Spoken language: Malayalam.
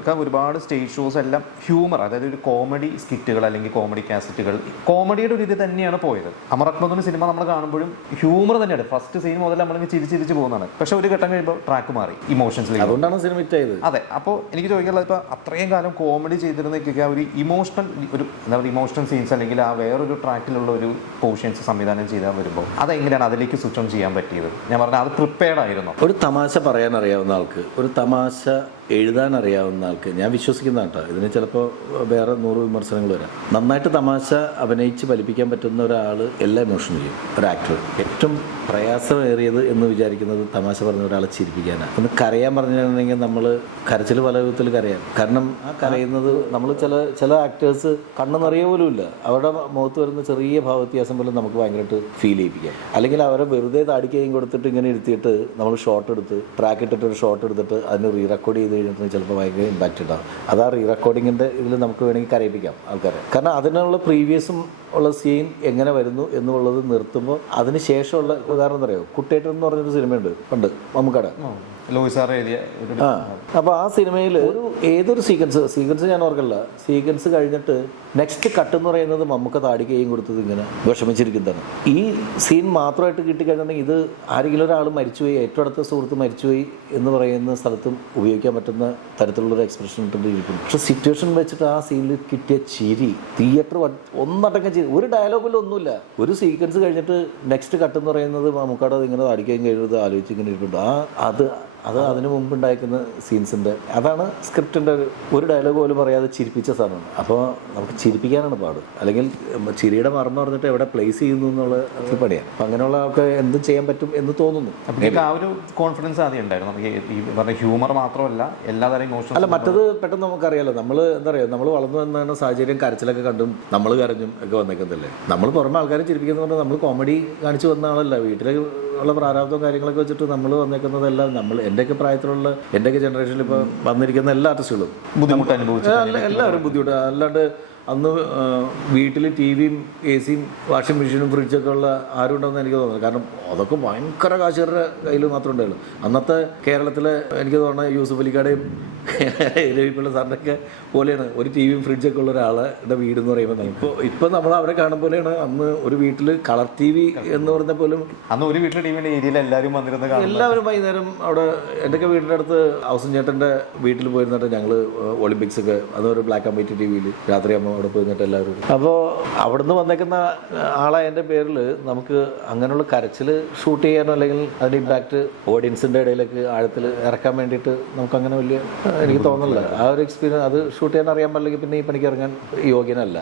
ഒക്കെ ഒരുപാട് സ്റ്റേജ് ഷോസ് എല്ലാം ഹ്യൂമർ അതായത് ഒരു കോമഡി സ്കിറ്റുകൾ അല്ലെങ്കിൽ കോമഡി കാസറ്റുകൾ കോമഡിയുടെ ഒരു ഇത് തന്നെയാണ് പോയത്. അമറക്മതുന് സിനിമ നമ്മൾ കാണുമ്പോഴും ഹ്യൂമർ തന്നെയാണ്. ഫസ്റ്റ് സീൻ മുതൽ നമ്മൾ ചിരിച്ച് ചിരിച്ച് പോകുന്നതാണ്. പക്ഷെ ഒരു ഘട്ടം കഴിയുമ്പോൾ ട്രാക്ക് മാറി ഇമോഷൻസിലേക്ക് അതുകൊണ്ടാണ് സിനിമ ഹിറ്റായത് അതെ. അപ്പോൾ എനിക്ക് ചോദിക്കാനുള്ളത് ഇപ്പോൾ അത്രയും കാലം കോമഡി ചെയ്തിരുന്നൊക്കെ ഒരു ഇമോഷണൽ ഒരു എന്താ പറയുക ഇമോഷണൽ സീൻസ് അല്ലെങ്കിൽ ആ വേറൊരു ട്രാക്കിലുള്ള ഒരു പോർഷൻസ് സംവിധാനം ചെയ്താൽ വരുമ്പോൾ അതെങ്ങനെയാണ് അതിലേക്ക് സ്വിച്ച് ഓൺ ചെയ്യാൻ പറ്റിയത്? ഞാൻ പറഞ്ഞത് അത് പ്രിപ്പയർഡ് ആയിരുന്നു. ഒരു തമാശ പറയാൻ അറിയാവുന്ന ആൾക്ക് ഒരു തമാശ എഴുതാൻ അറിയാവുന്ന ആൾക്ക് ഞാൻ വിശ്വസിക്കുന്ന കേട്ടോ. ഇതിന് ചിലപ്പോൾ വേറെ നൂറ് വിമർശനങ്ങൾ വരാം. നന്നായിട്ട് തമാശ അഭിനയിച്ച് ഫലിപ്പിക്കാൻ പറ്റുന്ന ഒരാൾ എല്ലാ ഇമോഷനും ചെയ്യും. ഒരു ആക്ടർ ഏറ്റവും പ്രയാസമേറിയത് എന്ന് വിചാരിക്കുന്നത് തമാശ പറഞ്ഞ ഒരാളെ ചിരിപ്പിക്കാനാണ് ഒന്ന് കരയാൻ പറഞ്ഞിട്ടുണ്ടെങ്കിൽ നമ്മൾ കരച്ചിൽ പല വിധത്തിൽ കരയാം. കാരണം ആ കരയുന്നത് നമ്മൾ ചില ചില ആക്ടേഴ്സ് കണ്ണ് നിറയെ പോലും ഇല്ല. അവരുടെ മുഖത്ത് വരുന്ന ചെറിയ ഭാവവ്യത്യാസം പോലും നമുക്ക് ഭയങ്കരമായിട്ട് ഫീൽ ചെയ്യിപ്പിക്കാം. അല്ലെങ്കിൽ അവരെ വെറുതെ താടിക്കുകയും കൊടുത്തിട്ട് ഇങ്ങനെ ഇരുത്തിയിട്ട് നമ്മൾ ഷോട്ട് എടുത്ത് ട്രാക്ക് ഇട്ടിട്ട് ഒരു ഷോട്ട് എടുത്തിട്ട് അതിന് റീ റെക്കോർഡ് ചെയ്ത് കഴിഞ്ഞിട്ട് ചിലപ്പോൾ ഭയങ്കര ഇമ്പാക്റ്റ് ഉണ്ടാവും. അത് റീ റെക്കോർഡിങ്ങിന്റെ ഇതിൽ നമുക്ക് വേണമെങ്കിൽ കരയിപ്പിക്കാം ആൾക്കാരെ. കാരണം അതിനുള്ള പ്രീവിയസും ഉള്ള സീൻ എങ്ങനെ വരുന്നു എന്നുള്ളത് നിർത്തുമ്പോൾ അതിന് ശേഷമുള്ള ഉദാഹരണം അറിയോ? കുട്ടേട്ടൻ എന്ന് പറഞ്ഞൊരു സിനിമയുണ്ട്. പണ്ട് മമ്മൂക്കട. സാർ എഴുതിയ ഒരു ആ അപ്പോൾ ആ സിനിമയിൽ ഒരു ഏതൊരു സീക്വൻസ് സീക്വൻസ് ഞാൻ ഓർക്കല്ല സീക്വൻസ് കഴിഞ്ഞിട്ട് നെക്സ്റ്റ് കട്ട് എന്ന് പറയുന്നത് മമ്മൂക്ക താടിക്കുകയും കൊടുത്തത് ഇങ്ങനെ വിഷമിച്ചിരിക്കുന്നതാണ്. ഈ സീൻ മാത്രമായിട്ട് കിട്ടിക്കഴിഞ്ഞിട്ടുണ്ടെങ്കിൽ ഇത് ആരെങ്കിലും ഒരാൾ മരിച്ചുപോയി ഏറ്റവും അടുത്ത സുഹൃത്ത് മരിച്ചുപോയി എന്ന് പറയുന്ന സ്ഥലത്തും ഉപയോഗിക്കാൻ പറ്റുന്ന തരത്തിലുള്ള ഒരു എക്സ്പ്രഷൻ ഇട്ടിരിക്കുന്നു. പക്ഷെ സിറ്റുവേഷൻ വെച്ചിട്ട് ആ സീനിൽ കിട്ടിയ ചിരി തിയേറ്റർ ഒന്നടക്കം ചിരി ഒരു ഡയലോഗിലും ഒന്നുമില്ല. ഒരു സീക്വൻസ് കഴിഞ്ഞിട്ട് നെക്സ്റ്റ് കട്ട് എന്ന് പറയുന്നത് മമ്മൂക്കാട് ഇങ്ങനെ താടിക്കുകയും കഴിയുന്നത് ആലോചിച്ച് ഇങ്ങനെ ഇരിക്കുന്നുണ്ട് ആ അത് അത് അതിനു മുമ്പ് ഉണ്ടായിരിക്കുന്ന സീൻസിന്റെ അതാണ് സ്ക്രിപ്റ്റിന്റെ ഒരു ഒരു ഡയലോഗ് പോലും പറയാതെ ചിരിപ്പിച്ച സാധനമാണ് അപ്പോൾ നമുക്ക് ചിരിപ്പിക്കാനാണ് പാട്. അല്ലെങ്കിൽ ചിരിയുടെ മറന്നു പറഞ്ഞിട്ട് എവിടെ പ്ലേസ് ചെയ്യുന്നു എന്നുള്ള പണിയാണ് അപ്പം അങ്ങനെയുള്ള ആൾക്ക് എന്ത് ചെയ്യാൻ പറ്റും എന്ന് തോന്നുന്നു. അപ്പോഴേക്ക് ആ ഒരു കോൺഫിഡൻസ് ആദ്യം ഉണ്ടായിരുന്നു. നമുക്ക് ഈ- പറഞ്ഞ ഹ്യൂമർ മാത്രമല്ല എല്ലാതരം ഇമോഷൻസ് അല്ല മറ്റത് പെട്ടെന്ന് നമുക്കറിയാലോ നമ്മൾ എന്താ പറയുക നമ്മൾ വളർന്നു വന്ന സാഹചര്യം കരച്ചിലൊക്കെ കണ്ടും നമ്മൾ കരഞ്ഞും ഒക്കെ വന്നേക്കുന്നതല്ലേ. നമ്മൾ പുറമെ ആൾക്കാരെ ചിരിപ്പിക്കുന്നത് നമ്മൾ കോമഡി കാണിച്ചു വന്ന ആളല്ല. വീട്ടിൽ ഉള്ള പ്രാരാബ്ദവും കാര്യങ്ങളൊക്കെ വെച്ചിട്ട് നമ്മൾ വന്നേക്കുന്നതെല്ലാം നമ്മൾ എന്റെയൊക്കെ പ്രായത്തിലുള്ള എന്റെയൊക്കെ ജനറേഷനിൽ ഇപ്പോൾ വന്നിരിക്കുന്ന എല്ലാ ആർട്ടിസ്റ്റുകളും ബുദ്ധിമുട്ട് അനുഭവിച്ചു എല്ലാവരും ബുദ്ധിമുട്ട്. അല്ലാണ്ട് അന്ന് വീട്ടിൽ ടി വിയും എ സിയും വാഷിംഗ് മെഷീനും ഫ്രിഡ്ജൊക്കെ ഉള്ള ആരും ഉണ്ടെന്ന് എനിക്ക് തോന്നുന്നു കാരണം അതൊക്കെ ഭയങ്കര കാശുകാരുടെ കയ്യിൽ മാത്രമേ ഉണ്ടായുള്ളൂ. അന്നത്തെ കേരളത്തിലെ എനിക്ക് തോന്നുന്നത് യൂസഫ് അലിക്കാടെയും രവിപിള്ള സാറിനൊക്കെ പോലെയാണ്. ഒരു ടി വിയും ഫ്രിഡ്ജൊക്കെ ഉള്ള ഒരാളുടെ വീട് എന്ന് പറയുമ്പോൾ ഇപ്പോൾ ഇപ്പോൾ നമ്മൾ അവരെ കാണും പോലെയാണ് അന്ന് ഒരു വീട്ടിൽ കളർ ടി വി എന്ന് പറഞ്ഞ പോലും അന്ന് ഒരു വീട്ടിലെ ടീമിന്റെ ഏരിയയിൽ എല്ലാവരും വന്നിരുന്ന കാണും എല്ലാവരും വൈകുന്നേരം അവിടെ എന്റെയൊക്കെ വീടിന്റെ അടുത്ത് ഹൗസൻ ചേട്ടന്റെ വീട്ടിൽ പോയിരുന്നിട്ട് ഞങ്ങൾ ഒളിമ്പിക്സ് ഒക്കെ അതൊരു ബ്ലാക്ക് ആൻഡ് വൈറ്റ് ടി വിയിൽ അമ്മ അവിടെ പോയിരുന്നിട്ട് എല്ലാവരും അപ്പോൾ അവിടുന്ന് വന്നേക്കുന്ന ആളായ എന്റെ പേരിൽ നമുക്ക് അങ്ങനെയുള്ള കരച്ചിൽ ഷൂട്ട് ചെയ്യാനോ അല്ലെങ്കിൽ അതിന്റെ ഇമ്പാക്റ്റ് ഓഡിയൻസിന്റെ ഇടയിലേക്ക് ആഴത്തിൽ ഇറക്കാൻ വേണ്ടിയിട്ട് നമുക്ക് അങ്ങനെ വലിയ എനിക്ക് തോന്നുന്നില്ല. ആ ഒരു എക്സ്പീരിയൻസ് അത് ഷൂട്ട് ചെയ്യാൻ അറിയാൻ പറ്റില്ലെങ്കിൽ പിന്നെ ഈ പണിക്ക് ഇറങ്ങാൻ യോഗ്യനല്ല.